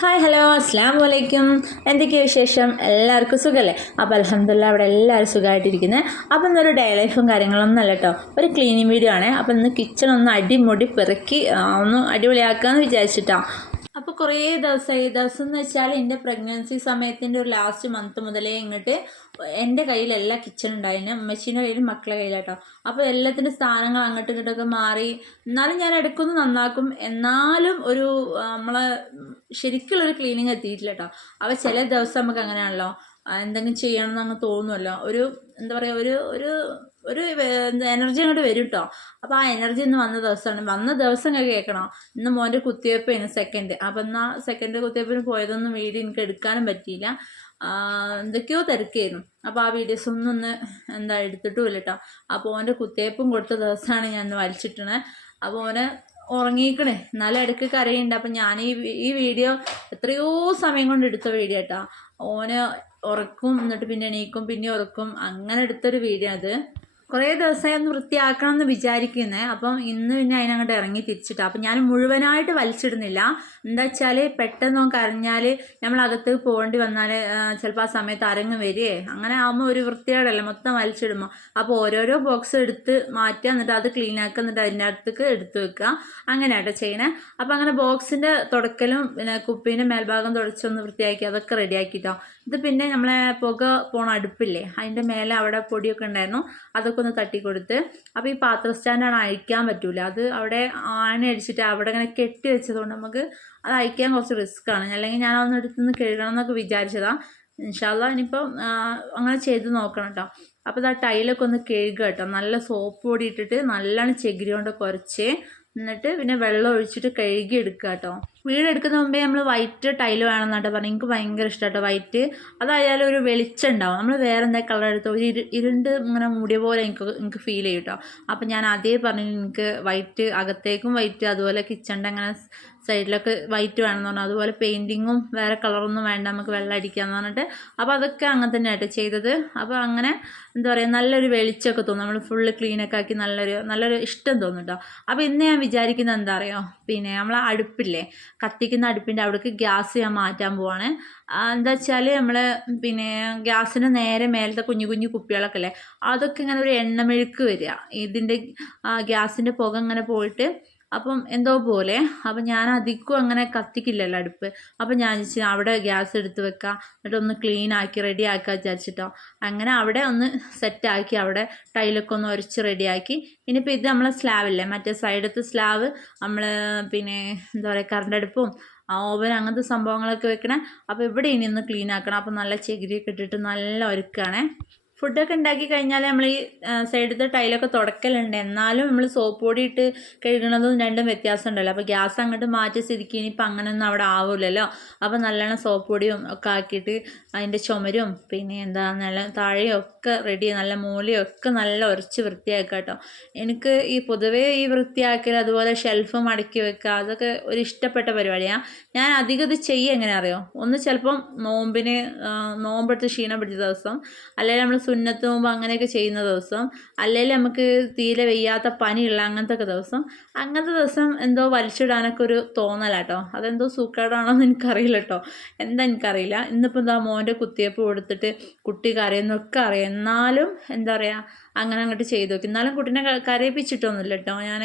Hi hello അസ്സാം വലൈക്കും എന്തൊക്കെയാണ് വിശേഷം? എല്ലാവർക്കും സുഖമല്ലേ അപ്പോൾ അലഹമില്ല അവിടെ എല്ലാവരും സുഖമായിട്ടിരിക്കുന്നത് അപ്പോൾ ഇന്നൊരു ഡേ ലൈഫും കാര്യങ്ങളൊന്നും അല്ല കേട്ടോ ഒരു ക്ലീനിങ് വീഡിയോ ആണ്. അപ്പോൾ ഇന്ന് കിച്ചൺ ഒന്ന് അടിമുടി പെറുക്കി ഒന്ന് അടിപൊളിയാക്കാമെന്ന് വിചാരിച്ചിട്ടാണ് അപ്പോൾ കുറേ ദിവസമായി ദിവസം എന്ന് വെച്ചാൽ എന്റെ പ്രഗ്നൻസി സമയത്തിന്റെ ഒരു ലാസ്റ്റ് മന്ത് മുതലേ ഇങ്ങോട്ട് എന്റെ കയ്യിൽ എല്ലാ കിച്ചൺ ഉണ്ടായിരുന്നു അമ്മച്ചീന്റെ കയ്യിലും മക്കളെ കയ്യിലാട്ടോ. അപ്പോൾ എല്ലാത്തിന്റെ സ്ഥാനങ്ങൾ അങ്ങോട്ടും ഇങ്ങോട്ടൊക്കെ മാറി. എന്നാലും ഞാൻ ഇടയ്ക്കൊന്ന് നന്നാക്കും. എന്നാലും ഒരു നമ്മളെ ശരിക്കുള്ളൊരു ക്ലീനിങ് എത്തിയിട്ടില്ല കേട്ടോ അപ്പോൾ ചില ദിവസം നമുക്ക് അങ്ങനെയാണല്ലോ. എന്തെങ്കിലും ചെയ്യണമെന്ന് അങ്ങ് തോന്നുമല്ലോ ഒരു എന്താ പറയുക ഒരു ഒരു ഒരു എനർജി അങ്ങോട്ട് വരും കേട്ടോ അപ്പോൾ ആ എനർജി ഇന്ന് വന്ന ദിവസമാണ്. വന്ന ദിവസം കേൾക്കണം. ഇന്ന് മോന്റെ കുത്തിവയ്പ്പായിരുന്നു സെക്കൻഡ് അപ്പം എന്നാൽ സെക്കൻഡ് കുത്തിവയ്പ്പിന് പോയതൊന്നും വീഡിയോ എനിക്ക് എടുക്കാനും പറ്റിയില്ല. എന്തൊക്കെയോ തിരക്കായിരുന്നു. അപ്പോൾ ആ വീഡിയോസ് ഒന്നും ഒന്ന് എന്താ എടുത്തിട്ടുമില്ല കേട്ടോ അപ്പോൾ ഓന്റെ കുത്തിവയ്പ്പും കൊടുത്ത ദിവസമാണ് ഞാൻ ഇന്ന് വലിച്ചിട്ടണേ. അപ്പോൾ ഓനെ ഉറങ്ങിക്കണേ എന്നാലും ഇടയ്ക്ക് കരയുണ്ട് അപ്പം ഞാൻ ഈ ഈ വീഡിയോ എത്രയോ സമയം കൊണ്ട് എടുത്ത വീഡിയോ കേട്ടോ ഓന് ഉറക്കും എന്നിട്ട് പിന്നെ എണീക്കും പിന്നെ ഉറക്കും. അങ്ങനെ എടുത്തൊരു വീഡിയോ അത്. കുറേ ദിവസമായി ഒന്ന് വൃത്തിയാക്കണം എന്ന് വിചാരിക്കുന്നത് അപ്പം ഇന്ന് പിന്നെ അതിനങ്ങോട്ട് ഇറങ്ങി തിരിച്ചിട്ട്. അപ്പം ഞാൻ മുഴുവനായിട്ട് വലിച്ചിടുന്നില്ല. എന്താ വെച്ചാൽ പെട്ടെന്ന് നമുക്ക് അറിഞ്ഞാൽ നമ്മൾ അകത്ത് പോകേണ്ടി വന്നാൽ ചിലപ്പോൾ ആ സമയത്ത് അരങ്ങ് വരികയെ അങ്ങനെ ആകുമ്പോൾ ഒരു വൃത്തിയോടല്ല മൊത്തം വലിച്ചിടുമ്പോൾ അപ്പോൾ ഓരോരോ ബോക്സ് എടുത്ത് മാറ്റുക എന്നിട്ട് അത് ക്ലീൻ ആക്കുക എന്നിട്ട് അതിന്റെ അടുത്തേക്ക് എടുത്ത് വെക്കുക. അങ്ങനെയാട്ടോ ചെയ്യണേ. അപ്പം അങ്ങനെ ബോക്സിന്റെ തുടക്കലും പിന്നെ കുപ്പീന്റെ മേൽഭാഗം തുടച്ചൊന്ന് വൃത്തിയാക്കി അതൊക്കെ റെഡിയാക്കിട്ടോ. ഇത് പിന്നെ നമ്മളെ പുക പോണ അടുപ്പില്ലേ അതിന്റെ മേലെ അവിടെ പൊടിയൊക്കെ ഉണ്ടായിരുന്നു. അതൊക്കെ ഒന്ന് തട്ടിക്കൊടുത്ത്. അപ്പോൾ ഈ പാത്ര സ്റ്റാൻഡാണ് അഴിക്കാൻ പറ്റൂല. അത് അവിടെ ആന അടിച്ചിട്ട് അവിടെ ഇങ്ങനെ കെട്ടി വെച്ചതുകൊണ്ട് നമുക്ക് അത് അഴിക്കാൻ കുറച്ച് റിസ്ക് ആണ്. അല്ലെങ്കിൽ ഞാൻ അതൊന്ന് എടുത്തുനിന്ന് കഴുകണം എന്നൊക്കെ വിചാരിച്ചതാണ് ഇൻഷാല്ല ഇനിയിപ്പം ആ, അങ്ങനെ ചെയ്ത് നോക്കണം കേട്ടോ അപ്പോൾ ആ ടൈലൊക്കെ ഒന്ന് കഴുകുക കേട്ടോ നല്ല സോപ്പ് പൊടി ഇട്ടിട്ട് നല്ലോണം ചെകിരി കൊണ്ട് കുറച്ച് എന്നിട്ട് പിന്നെ വെള്ളം ഒഴിച്ചിട്ട് കഴുകി എടുക്കുക കേട്ടോ. വീട് എടുക്കുന്ന മുമ്പേ നമ്മൾ വൈറ്റ് ടൈൽ വേണമെന്നാട്ടോ പറഞ്ഞു എനിക്ക് ഭയങ്കര ഇഷ്ടമാട്ടോ വൈറ്റ് അതായാലും ഒരു വെളിച്ചം ഉണ്ടാവും. നമ്മൾ വേറെ എന്താ കളർ എടുത്തോ ഒരു ഇരു ഇരുണ്ട് ഇങ്ങനെ മൂടിയ പോലെ എനിക്ക് എനിക്ക് ഫീൽ ചെയ്യും കേട്ടോ. അപ്പം ഞാൻ അതേ പറഞ്ഞു എനിക്ക് വൈറ്റ് അകത്തേക്കും വൈറ്റ് അതുപോലെ കിച്ചണിന്റെ അങ്ങനെ സൈഡിലൊക്കെ വൈറ്റ് വേണം എന്ന് പറഞ്ഞു. അതുപോലെ പെയിന്റിങ്ങും വേറെ കളറൊന്നും വേണ്ട നമുക്ക് വെള്ളം അടിക്കാമെന്ന് പറഞ്ഞിട്ട്. അപ്പോൾ അതൊക്കെ അങ്ങനെ തന്നെയായിട്ട് ചെയ്തത്. അപ്പോൾ അങ്ങനെ എന്താ പറയുക നല്ലൊരു വെളിച്ചമൊക്കെ തോന്നും. നമ്മൾ ഫുള്ള് ക്ലീനൊക്കെ ആക്കി നല്ലൊരു നല്ലൊരു ഇഷ്ടം തോന്നും കേട്ടോ അപ്പോൾ ഇന്ന് ഞാൻ വിചാരിക്കുന്നത് എന്താ അറിയോ? പിന്നെ നമ്മൾ അടുപ്പില്ലേ? കത്തിക്കുന്ന അടുപ്പിന്റെ അവിടേക്ക് ഗ്യാസ് ഞാൻ മാറ്റാൻ പോവാണ്. എന്താ വെച്ചാൽ നമ്മൾ പിന്നെ ഗ്യാസിന് നേരെ മേലത്തെ കുഞ്ഞു കുഞ്ഞു കുപ്പികളൊക്കെ അല്ലേ അതൊക്കെ ഇങ്ങനെ ഒരു എണ്ണമെഴുക്ക് വരിക. ഇതിന്റെ ഗ്യാസിന്റെ പുക ഇങ്ങനെ പോയിട്ട് അപ്പം എന്തോ പോലെ. അപ്പം ഞാൻ അധികം അങ്ങനെ കത്തിക്കില്ലല്ലോ അടുപ്പ്. അപ്പം ഞാൻ വിചാരിച്ചു അവിടെ ഗ്യാസ് എടുത്ത് വെക്കാം. എന്നിട്ട് ഒന്ന് ക്ലീൻ ആക്കി റെഡി ആക്കുക വിചാരിച്ചിട്ടോ. അങ്ങനെ അവിടെ ഒന്ന് സെറ്റാക്കി അവിടെ ടൈലൊക്കെ ഒന്ന് ഉരച്ച് റെഡിയാക്കി ഇനിയിപ്പോൾ ഇത് നമ്മളെ സ്ലാവില്ലേ മറ്റേ സൈഡത്തെ സ്ലാവ് നമ്മൾ പിന്നെ എന്താ പറയുക കറണ്ട് അടുപ്പും ഓവൻ അങ്ങനത്തെ സംഭവങ്ങളൊക്കെ വെക്കണേ. അപ്പോൾ ഇവിടെ ഇനി ഒന്ന് ക്ലീൻ ആക്കണം. അപ്പോൾ നല്ല ചകിരിയൊക്കെ ഇട്ടിട്ട് നല്ല ഒരുക്കുകയാണേ ഫുഡൊക്കെ ഉണ്ടാക്കി കഴിഞ്ഞാൽ നമ്മൾ ഈ സൈഡിലത്തെ ടൈലൊക്കെ തുടക്കലുണ്ട്. എന്നാലും നമ്മൾ സോപ്പ് പൊടി ഇട്ട് കഴുകണതും രണ്ടും വ്യത്യാസം ഉണ്ടല്ലോ അപ്പോൾ ഗ്യാസ് അങ്ങോട്ട് മാറ്റി സ്ഥിതിക്ക് ഇനിയിപ്പോൾ അങ്ങനെയൊന്നും അവിടെ ആവില്ലല്ലോ അപ്പോൾ നല്ലോണം സോപ്പ് പൊടിയും ഒക്കെ ആക്കിയിട്ട് അതിന്റെ ചുമരും പിന്നെ എന്താ നല്ല താഴെയും ഒക്കെ റെഡി നല്ല മൂലയും ഒക്കെ നല്ല ഉരച്ച് വൃത്തിയാക്കുക കേട്ടോ എനിക്ക് ഈ പൊതുവേ ഈ വൃത്തിയാക്കൽ അതുപോലെ ഷെൽഫ് മടക്കി വെക്കുക അതൊക്കെ ഒരു ഇഷ്ടപ്പെട്ട പരിപാടിയാണ് ഞാൻ അധികം ഇത് ചെയ്യുക എങ്ങനെ അറിയോ? ഒന്ന് ചിലപ്പം നോമ്പിന് നോമ്പെടുത്ത് ക്ഷീണം പിടിച്ച ദിവസം അല്ലെങ്കിൽ നമ്മൾ സുന്നത്ത് നോമ്പ് അങ്ങനെയൊക്കെ ചെയ്യുന്ന ദിവസം അല്ലെങ്കിൽ നമുക്ക് തീരെ വെയ്യാത്ത പനിയുള്ള അങ്ങനത്തെ ഒക്കെ ദിവസം അങ്ങനത്തെ ദിവസം എന്തോ വലിച്ചിടാനൊക്കെ ഒരു തോന്നലാട്ടോ. അതെന്തോ സൂക്കേടാണോ എന്ന് എനിക്കറിയില്ല കേട്ടോ എന്താ എനിക്കറിയില്ല. ഇന്നിപ്പോൾ എന്താ മോന്റെ കുത്തിയപ്പ് കൊടുത്തിട്ട് കുട്ടി കരയുന്നൊക്കെ അറിയാം എന്നാലും എന്താ പറയുക അങ്ങനെ അങ്ങോട്ട് ചെയ്തു നോക്കി. എന്നാലും കുട്ടീനെ കരയിപ്പിച്ചിട്ടൊന്നുമില്ല കേട്ടോ ഞാൻ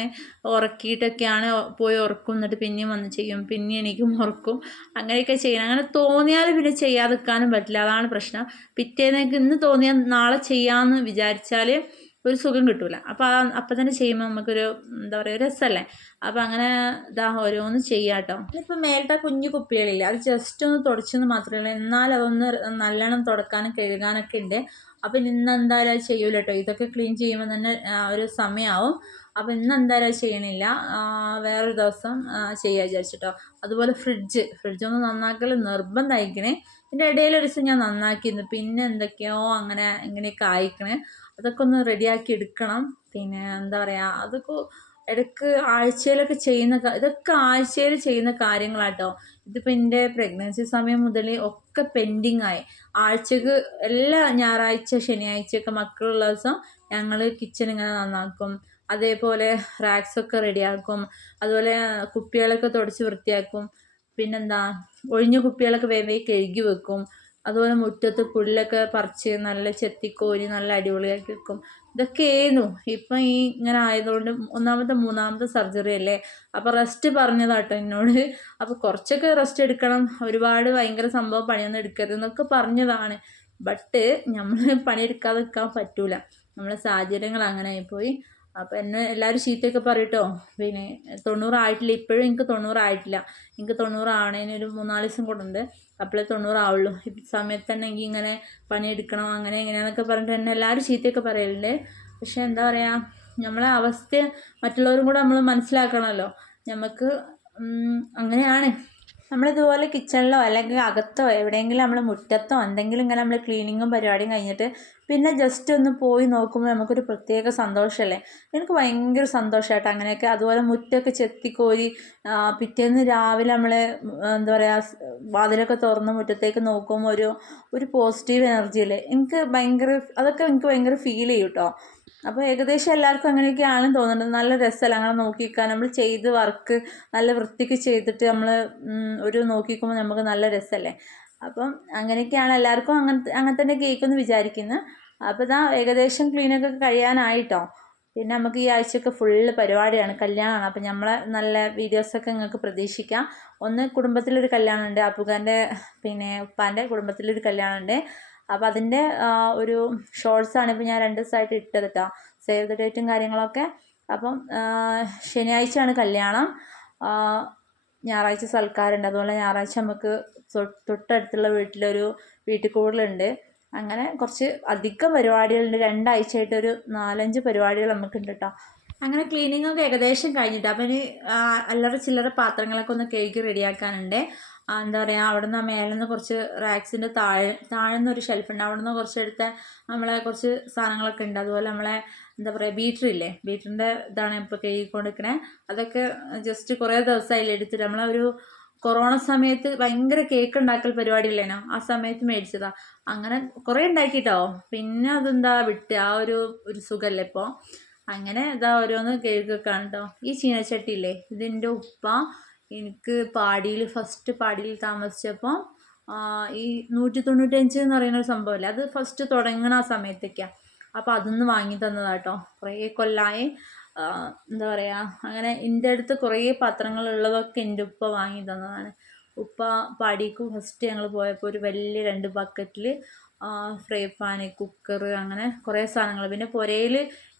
ഉറക്കിയിട്ടൊക്കെയാണ് പോയി ഉറക്കും എന്നിട്ട് പിന്നെയും വന്ന് ചെയ്യും പിന്നെ എനിക്കും ഉറക്കും. അങ്ങനെയൊക്കെ ചെയ്യണം. അങ്ങനെ തോന്നിയാൽ പിന്നെ ചെയ്യാതിരിക്കാനും പറ്റില്ല. അതാണ് പ്രശ്നം. പിറ്റേന്നേക്ക് ഇന്ന് തോന്നിയാൽ നാളെ ചെയ്യാമെന്ന് വിചാരിച്ചാൽ ഒരു സുഖം കിട്ടൂല. അപ്പോൾ ആ അപ്പം തന്നെ ചെയ്യുമ്പോൾ നമുക്കൊരു എന്താ പറയുക രസമല്ലേ അപ്പോൾ അങ്ങനെ ഇതാ ഓരോന്ന് ചെയ്യാം കേട്ടോ ഇപ്പം മേലത്തെ കുഞ്ഞു കുപ്പികളില്ല അത് ജസ്റ്റ് ഒന്ന് തുടച്ചെന്ന് മാത്രമേ ഉള്ളൂ. എന്നാൽ അതൊന്ന് നല്ലോണം തുടക്കാനും കഴുകാനൊക്കെ ഉണ്ട്. അപ്പം ഇന്ന് എന്തായാലും അത് ചെയ്യൂല കേട്ടോ ഇതൊക്കെ ക്ലീൻ ചെയ്യുമ്പോൾ തന്നെ ഒരു സമയമാവും അപ്പം ഇന്ന് എന്തായാലും ചെയ്യണില്ല. വേറൊരു ദിവസം ചെയ്യാൻ വിചാരിച്ചിട്ടോ. അതുപോലെ ഫ്രിഡ്ജ് ഫ്രിഡ്ജ് ഒന്ന് നന്നാക്കൽ നിർബന്ധമായിക്കണേ ഇതിന്റെ ഇടയിൽ ഒരു ദിവസം ഞാൻ നന്നാക്കിയിരുന്നു. പിന്നെ എന്തൊക്കെയോ അങ്ങനെ ഇങ്ങനെയൊക്കെ ആയിക്കണേ. അതൊക്കെ ഒന്ന് റെഡിയാക്കി എടുക്കണം. പിന്നെ എന്താ പറയുക അതൊക്കെ ഇടയ്ക്ക് ആഴ്ചയിലൊക്കെ ചെയ്യുന്ന ഇതൊക്കെ ആഴ്ചയിൽ ചെയ്യുന്ന കാര്യങ്ങളാട്ടോ. ഇതിപ്പോ എന്റെ പ്രഗ്നൻസി സമയം മുതൽ ഒക്കെ പെൻഡിങ് ആയി. ആഴ്ചക്ക് എല്ലാ ഞായറാഴ്ച ശനിയാഴ്ചയൊക്കെ മക്കളുള്ള ദിവസം ഞങ്ങൾ കിച്ചൺ ഇങ്ങനെ നന്നാക്കും. അതേപോലെ റാക്സ് ഒക്കെ റെഡിയാക്കും അതുപോലെ കുപ്പികളൊക്കെ തുടച്ച് വൃത്തിയാക്കും. പിന്നെന്താ ഒഴിഞ്ഞ കുപ്പികളൊക്കെ വേഗം കഴുകി വെക്കും. അതുപോലെ മുറ്റത്ത് പുല്ലൊക്കെ പറിച്ച് നല്ല ചെത്തിക്കോരി നല്ല അടിപൊളിയാക്കി വെക്കും. ഇതൊക്കെ ഏനു ഇപ്പം ഈ ഇങ്ങനെ ആയതുകൊണ്ട് ഒന്നാമത്തെ മൂന്നാമത്തെ സർജറി അല്ലേ? അപ്പോൾ റെസ്റ്റ് പറഞ്ഞതാട്ടോ എന്നോട്. അപ്പോൾ കുറച്ചൊക്കെ റെസ്റ്റ് എടുക്കണം. ഒരുപാട് ഭയങ്കര സംഭവം പണിയൊന്നും എടുക്കരുത് എന്നൊക്കെ പറഞ്ഞതാണ്. ബട്ട് നമ്മൾ പണിയെടുക്കാതെ നിൽക്കാൻ പറ്റൂല. നമ്മളെ സാഹചര്യങ്ങൾ അങ്ങനെ ആയിപ്പോയി. അപ്പോൾ എന്നെ എല്ലാവരും ചീത്തയൊക്കെ പറയട്ടോ. പിന്നെ തൊണ്ണൂറായിട്ടില്ല. ഇപ്പോഴും എനിക്ക് തൊണ്ണൂറായിട്ടില്ല. എനിക്ക് തൊണ്ണൂറാവണേന് ഒരു മൂന്നാൽ ദിവസം കൂടെ ഉണ്ട് അപ്പോഴേ തൊണ്ണൂറാവുള്ളൂ. ഈ സമയത്ത് തന്നെ എനിക്ക് ഇങ്ങനെ പണിയെടുക്കണം അങ്ങനെ എങ്ങനെയാന്നൊക്കെ പറഞ്ഞിട്ട് തന്നെ എല്ലാവരും ചീത്തയൊക്കെ പറയലുണ്ട്. പക്ഷെ എന്താ പറയുക നമ്മളെ അവസ്ഥ മറ്റുള്ളവരും കൂടെ നമ്മൾ മനസ്സിലാക്കണമല്ലോ നമുക്ക് അങ്ങനെയാണ്. നമ്മളിതുപോലെ കിച്ചണിലോ അല്ലെങ്കിൽ അകത്തോ എവിടെയെങ്കിലും നമ്മൾ മുറ്റത്തോ എന്തെങ്കിലും ഇങ്ങനെ നമ്മൾ ക്ലീനിങ്ങും പരിപാടിയും കഴിഞ്ഞിട്ട് പിന്നെ ജസ്റ്റ് ഒന്ന് പോയി നോക്കുമ്പോൾ നമുക്കൊരു പ്രത്യേക സന്തോഷമല്ലേ എനിക്ക് ഭയങ്കര സന്തോഷമായിട്ട് അങ്ങനെയൊക്കെ അതുപോലെ മുറ്റമൊക്കെ ചെത്തിക്കോരി പിറ്റേന്ന് രാവിലെ നമ്മൾ എന്താ പറയുക വാതിലൊക്കെ തുറന്ന് മുറ്റത്തേക്ക് നോക്കുമ്പോൾ ഒരു ഒരു പോസിറ്റീവ് എനർജി അല്ലേ എനിക്ക് ഭയങ്കര അതൊക്കെ എനിക്ക് ഭയങ്കര ഫീൽ ചെയ്യും കേട്ടോ അപ്പോൾ ഏകദേശം എല്ലാവർക്കും അങ്ങനെയൊക്കെയാണ് തോന്നുന്നത് നല്ല രസമല്ല? അങ്ങനെ നോക്കിക്കാൻ നമ്മൾ ചെയ്ത് വർക്ക് നല്ല വൃത്തിക്ക് ചെയ്തിട്ട് നമ്മൾ ഒരു നോക്കിക്കുമ്പോൾ നമുക്ക് നല്ല രസമല്ലേ? അപ്പം അങ്ങനെയൊക്കെയാണ് എല്ലാവർക്കും അങ്ങനത്തെ അങ്ങനെ തന്നെ കേൾക്കുമെന്ന് വിചാരിക്കുന്നത് അപ്പോൾ ഇതാ ഏകദേശം ക്ലീനൊക്കെ കഴിയാനായിട്ടോ? പിന്നെ നമുക്ക് ഈ ആഴ്ചയൊക്കെ ഫുള്ള് പരിപാടിയാണ്. കല്യാണമാണ്. അപ്പം നമ്മളെ നല്ല വീഡിയോസൊക്കെ നിങ്ങൾക്ക് പ്രതീക്ഷിക്കാം. ഒന്ന് കുടുംബത്തിലൊരു കല്യാണമുണ്ട്. അപ്പുകാന്റെ പിന്നെ ഉപ്പാന്റെ കുടുംബത്തിലൊരു കല്യാണമുണ്ട്. അപ്പോൾ അതിന്റെ ഒരു ഷോർട്സാണ് ഇപ്പോൾ ഞാൻ രണ്ട് ദിവസമായിട്ട് ഇട്ടത് കേട്ടോ സേവ് ദ ഡേറ്റും കാര്യങ്ങളൊക്കെ. അപ്പം ശനിയാഴ്ചയാണ് കല്യാണം. ഞായറാഴ്ച സൽക്കാരുണ്ട് അതുപോലെ ഞായറാഴ്ച നമുക്ക് തൊട്ടടുത്തുള്ള വീട്ടിലൊരു വീട്ടിൽ കൂടുതലുണ്ട് അങ്ങനെ കുറച്ച് അധികം പരിപാടികളുണ്ട്. രണ്ടാഴ്ചയായിട്ടൊരു നാലഞ്ച് പരിപാടികൾ നമുക്കുണ്ട് കേട്ടോ അങ്ങനെ ക്ലീനിങ് ഒക്കെ ഏകദേശം കഴിഞ്ഞിട്ട് ഇനി അല്ലറ ചില്ലറ പാത്രങ്ങളൊക്കെ ഒന്ന് കഴുകി റെഡിയാക്കാനുണ്ട്. എന്താ പറയുക അവിടെ നിന്ന് മേലെ നിന്ന് കുറച്ച് റാക്സിന്റെ താഴെ താഴെ നിന്നൊരു ഷെൽഫുണ്ട് അവിടെ നിന്ന് കുറച്ച് എടുത്ത നമ്മളെ കുറച്ച് സാധനങ്ങളൊക്കെ ഉണ്ട്. അതുപോലെ നമ്മളെ എന്താ പറയുക ബീറ്റർ ഇല്ലേ? ബീറ്ററിന്റെ ഇതാണ് ഇപ്പോൾ കഴുകിക്കൊണ്ടിരിക്കണേ. അതൊക്കെ ജസ്റ്റ് കുറേ ദിവസമായില്ല എടുത്തിട്ട്. നമ്മളെ ഒരു കൊറോണ സമയത്ത് ഭയങ്കര കേക്ക് ഉണ്ടാക്കൽ പരിപാടി ഇല്ലേനോ ആ സമയത്ത് മേടിച്ചതാ. അങ്ങനെ കുറേ ഉണ്ടാക്കിട്ടോ? പിന്നെ അതെന്താ വിട്ട്? ആ ഒരു ഒരു സുഖമല്ലേ ഇപ്പോൾ അങ്ങനെ ഇതാ ഓരോന്ന് കേൾക്കൊക്കെയാണ് കേട്ടോ ഈ ചീനച്ചട്ടിയില്ലേ ഇതിന്റെ ഉപ്പ എനിക്ക് പാടിയിൽ ഫസ്റ്റ് പാടിയിൽ താമസിച്ചപ്പോൾ ഈ നൂറ്റി തൊണ്ണൂറ്റഞ്ച് എന്ന് പറയുന്ന ഒരു സംഭവമല്ലേ അത് ഫസ്റ്റ് തുടങ്ങണ ആ സമയത്തൊക്കെയാണ് അപ്പോൾ അതൊന്ന് വാങ്ങി തന്നതാട്ടോ. കുറേ കൊല്ലായി എന്താ പറയുക അങ്ങനെ എന്റെ അടുത്ത് കുറേ പാത്രങ്ങളുള്ളതൊക്കെ എന്റെ ഉപ്പ വാങ്ങി തന്നതാണ്. ഉപ്പ പാടിക്ക് ഫസ്റ്റ് ഞങ്ങൾ പോയപ്പോൾ ഒരു വലിയ രണ്ട് ബക്കറ്റിൽ ഫ്രൈ പാൻ കുക്കർ അങ്ങനെ കുറേ സാധനങ്ങൾ. പിന്നെ പുരയിൽ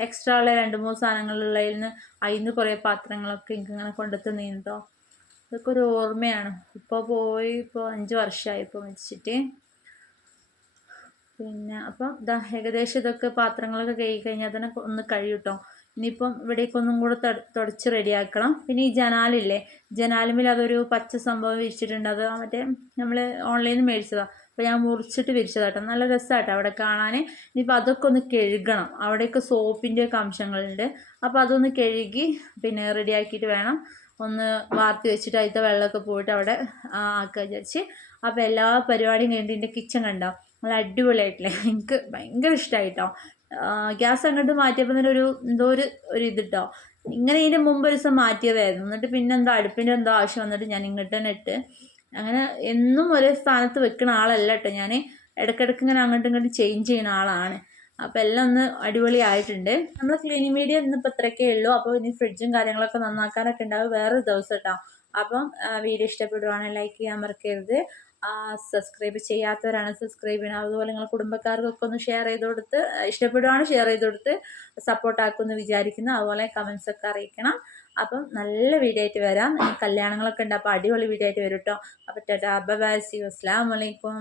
എക്സ്ട്രാ ഉള്ള രണ്ട് മൂന്ന് സാധനങ്ങളുള്ളതിൽ നിന്ന് അതിൽ കുറേ പാത്രങ്ങളൊക്കെ എനിക്കിങ്ങനെ കൊണ്ടു തന്നിരുന്നോ അതൊക്കെ ഒരു ഓർമ്മയാണ്. ഇപ്പോൾ പോയി ഇപ്പോൾ അഞ്ച് വർഷമായി ഇപ്പോൾ വെച്ചിട്ട് പിന്നെ അപ്പം ഇതാ ഏകദേശം ഇതൊക്കെ പാത്രങ്ങളൊക്കെ കഴുകി കഴിഞ്ഞാൽ തന്നെ ഒന്ന് കഴിയും ഇനിയിപ്പം ഇവിടേക്ക് ഒന്നും കൂടെ തുടച്ച് റെഡിയാക്കണം. പിന്നെ ഈ ജനാലില്ലേ? ജനാലുമിൽ അതൊരു പച്ച സംഭവം വിരിച്ചിട്ടുണ്ട്. അത് മറ്റേ നമ്മൾ ഓൺലൈനിൽ മേടിച്ചതാണ് അപ്പോൾ ഞാൻ മുറിച്ചിട്ട് വിരിച്ചതാട്ടോ. നല്ല രസമാട്ടോ അവിടെ കാണാൻ ഇനിയിപ്പോൾ അതൊക്കെ ഒന്ന് കഴുകണം. അവിടെയൊക്കെ സോപ്പിന്റെയൊക്കെ അംശങ്ങളുണ്ട്. അപ്പോൾ അതൊന്ന് കഴുകി പിന്നെ റെഡിയാക്കിയിട്ട് വേണം ഒന്ന് വാർത്തി വെച്ചിട്ട് അതിലത്തെ വെള്ളമൊക്കെ പോയിട്ട് അവിടെ ആക്കുക വിചാരിച്ച്. അപ്പോൾ എല്ലാ പരിപാടിയും കഴിഞ്ഞിട്ട് എന്റെ കിച്ചൺ കണ്ടോ? നല്ല അടിപൊളിയായിട്ടില്ലേ? എനിക്ക് ഭയങ്കര ഇഷ്ടമായിട്ടോ ഗ്യാസ് അങ്ങോട്ട് മാറ്റിയപ്പോൾ തന്നെ ഒരു എന്തോ ഒരു ഒരു ഇതിട്ടോ. ഇങ്ങനെ ഇതിന് മുമ്പ് ഒരു ദിവസം മാറ്റിയതായിരുന്നു. എന്നിട്ട് പിന്നെ എന്തോ അടുപ്പിന്റെ എന്തോ ആവശ്യം വന്നിട്ട് ഞാൻ ഇങ്ങോട്ട് തന്നെ ഇട്ട് അങ്ങനെ എന്നും ഒരേ സ്ഥാനത്ത് വെക്കുന്ന ആളല്ല കേട്ടോ ഞാൻ ഇടയ്ക്കിടയ്ക്ക് ഇങ്ങനെ അങ്ങോട്ടും ഇങ്ങോട്ടും ചേഞ്ച് ചെയ്യുന്ന ആളാണ്. അപ്പം എല്ലാം ഒന്ന് അടിപൊളി ആയിട്ടുണ്ട്. നമ്മൾ ക്ലീനിങ് മീഡിയ ഇന്നിപ്പോൾ ഇത്രയൊക്കെ ഉള്ളൂ. അപ്പോൾ ഇനി ഫ്രിഡ്ജും കാര്യങ്ങളൊക്കെ നന്നാക്കാനൊക്കെ ഉണ്ടാവും വേറൊരു ദിവസം കേട്ടോ അപ്പം വീഡിയോ ഇഷ്ടപ്പെടുവാണെങ്കിൽ ലൈക്ക് ചെയ്യാൻ മറക്കരുത്. സബ്സ്ക്രൈബ് ചെയ്യാത്തവരാണ് സബ്സ്ക്രൈബ് ചെയ്യണം അതുപോലെ നിങ്ങൾ കുടുംബക്കാർക്കൊക്കെ ഒന്ന് ഷെയർ ചെയ്ത് കൊടുത്ത് ഇഷ്ടപ്പെടുവാണ് ഷെയർ ചെയ്ത് കൊടുത്ത് സപ്പോർട്ടാക്കുമെന്ന് വിചാരിക്കുന്നു. അതുപോലെ കമൻസ് ഒക്കെ അറിയിക്കണം. അപ്പം നല്ല വീഡിയോ ആയിട്ട് വരാം. കല്യാണങ്ങളൊക്കെ ഉണ്ട്. അപ്പോൾ അടിപൊളി വീഡിയോ ആയിട്ട് വരും കേട്ടോ അപ്പോൾ ടാറ്റാ. ബൈ സി അസ്സാം വലൈക്കും